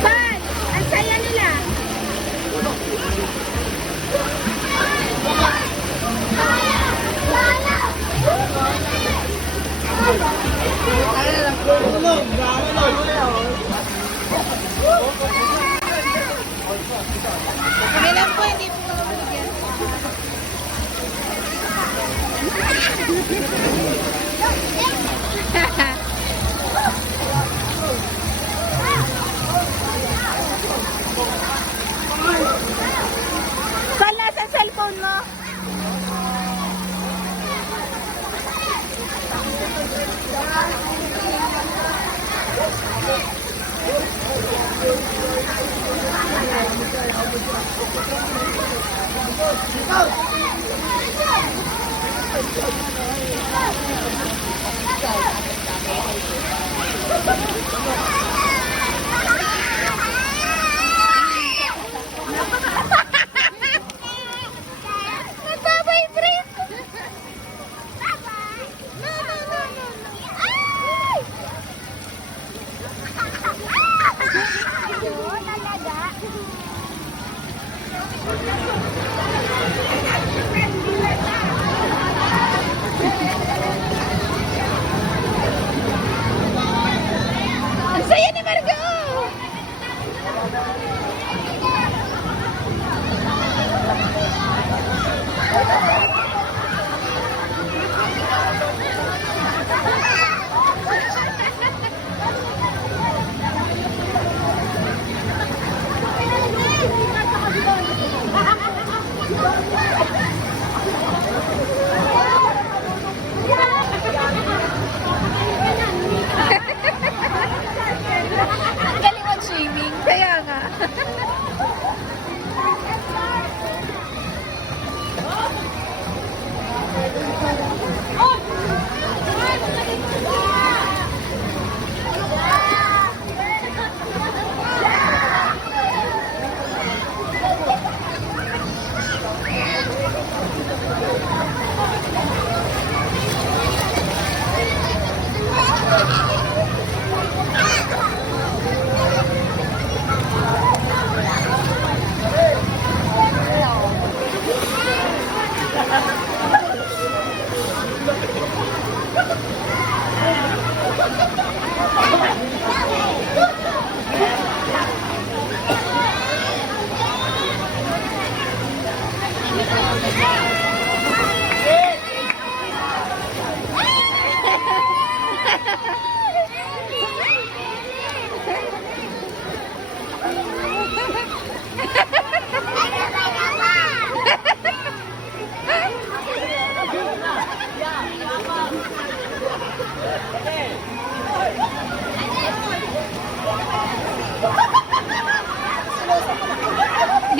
Pan, ang saya nila. Kailan po, hindi po naman bigyan. Saan nasa cellphone mo? Nagbabibrate. No, no, no, no, no. Ay! Ayun, talaga. Ang saya ni Margo! Galing mag-swimming. Kaya nga.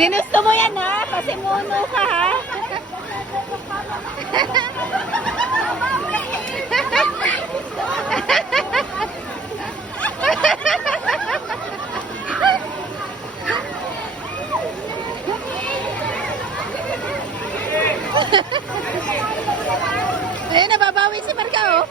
Ginusto mo yan ha? Pasimuno ka ha? Ayun, nababawi si Marga oh.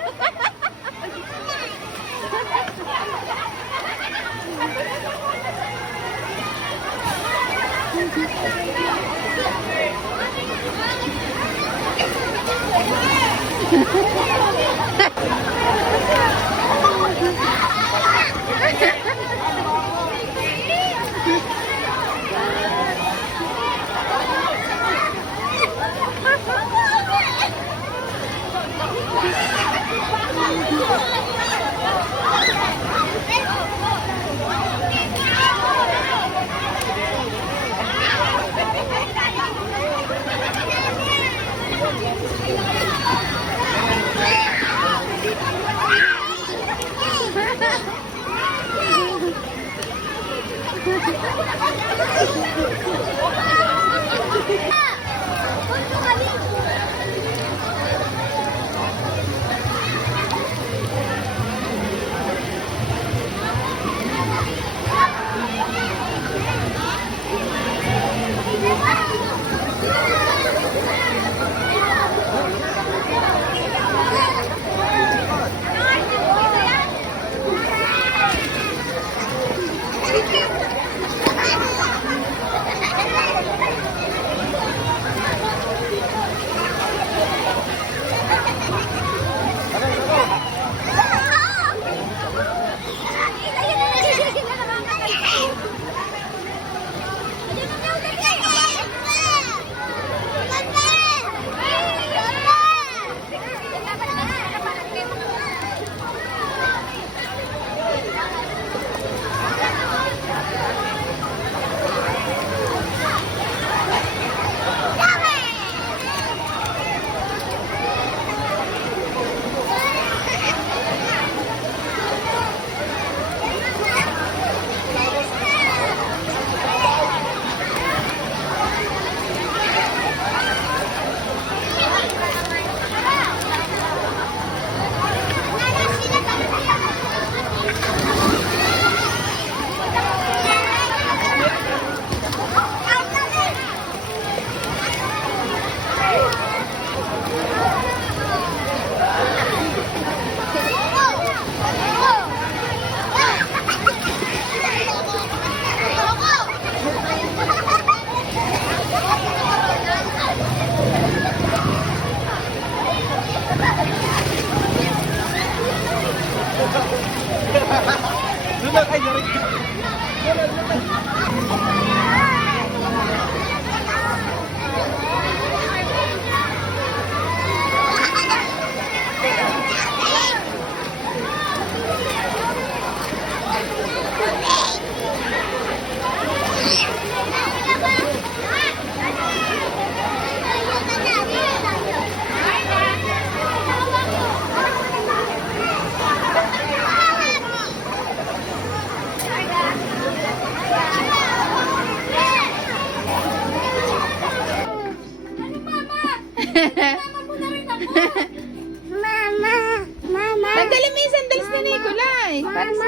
Tanggalin mo yung sandals ni Nicolay. Para sa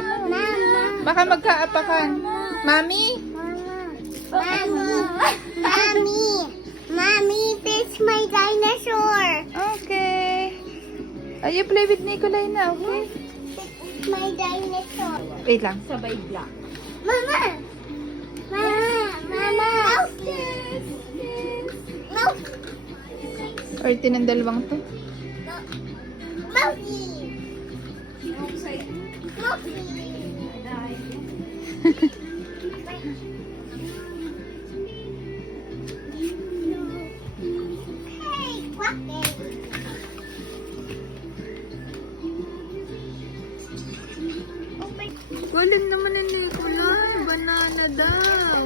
ano. Baka magkaapakan. Mami? Mommy, this is my dinosaur. Okay. You play with Nicolay na, okay? This is my dinosaur. Wait lang. Mama! Mama! No! Or ng dalawang to. Mousy! Hey, quack. Galing naman ni Nicolay. Banana daw.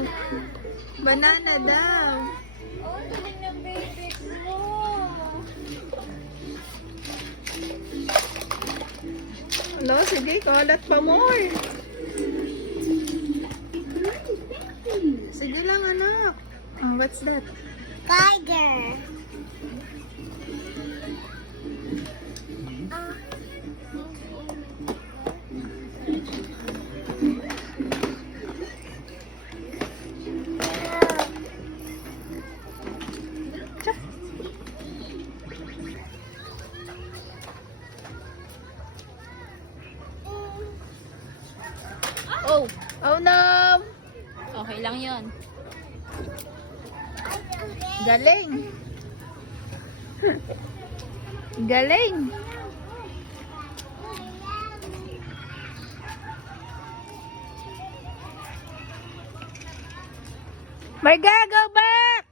Banana daw. Oh, galing ng baby mo. Ano, sige, kalat pa more. Sige lang, anak. Oh, what's that? Tiger. Oh, oh no. Okay lang yun. Galing. Galing. Marga, go back!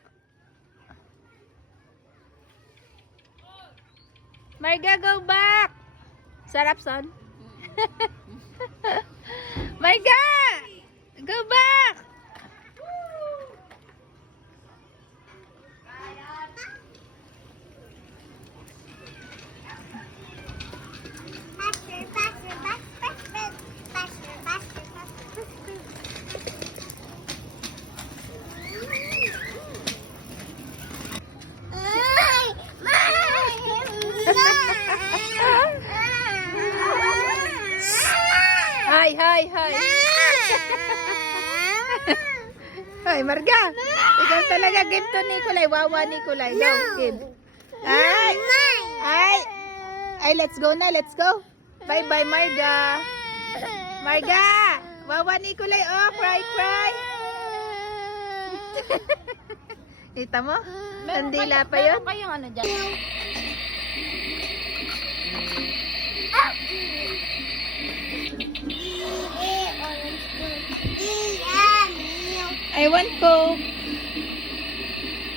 Marga, go back! Sarap, son. Marga! Go back! Hi, hi. Hi, Marga. Ikaw talaga give to Nikolay. Wawa Nikolay. Go, give. Ay. Ay. Ay, let's go na. Let's go. Bye-bye, Marga. Marga. Wawa Nikolay. Oh, cry, cry. Kita mo? Sandila pa yun. Meron kayong ano dyan? I want Coke.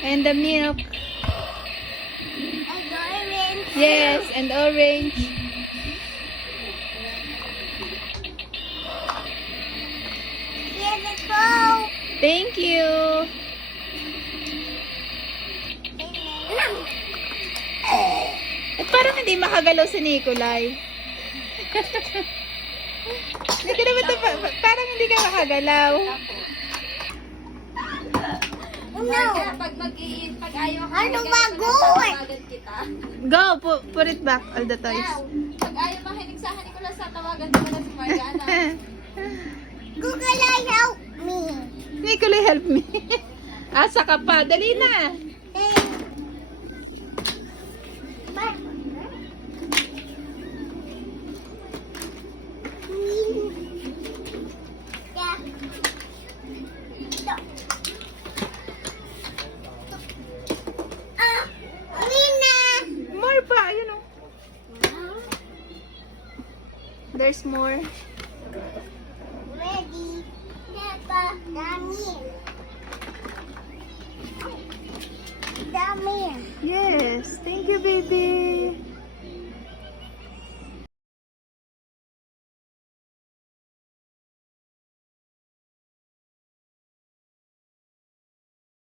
And the milk. Yes, and orange. Thank you. At parang hindi makagalaw si Nikolay. Hindi ka naman parang hindi ka makagalaw. Pag ayaw ka Ano mag-uwi? kita. Go, put it back, all the toys. Pag ayaw makinig sa akin, Nicolas, sa tawagan ko na si Margana. Google, help me. Nikolay, help me. Asa ka pa, dali na. More pa, ayun o. There's more. Ready, Peppa, Dami. Yes, thank you, baby.